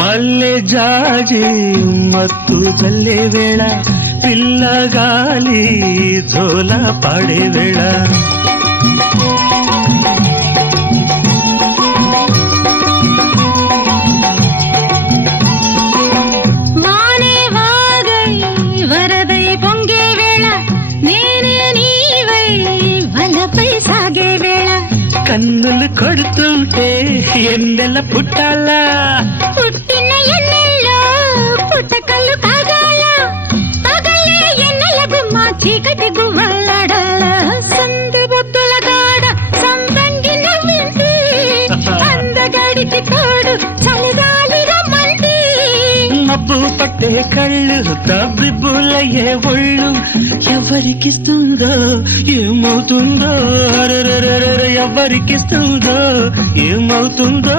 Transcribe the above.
మల్లె జాజి మత్తు చల్లే వేళ పిల్లగాలి జోల పాడే వేళ వానే వాగై వరదై పొంగే వేళ నేనే నీవై వలపై సాగే వేళ కన్నులు కొడుతుంటే ఎన్నెల పుట్టాలా పుట్టిన ఎన్నెల్లో పుట్టకల్లు కాగాల పగలే ఎన్నెల గుమ్మ చీకటి గువ్వలాడాల సంది బొద్దుల గాడ సందంగి నవ్వింది అందగాడికి తోడు చలిగాలి రమ్మంది మబ్బు పట్టే కళ్ళు తబ్బిబ్బులయ్యే ఒళ్ళు ఎవరికిస్తుందో ఏమవుతుందో ఎవరికిస్తుందో ఏమవుతుందో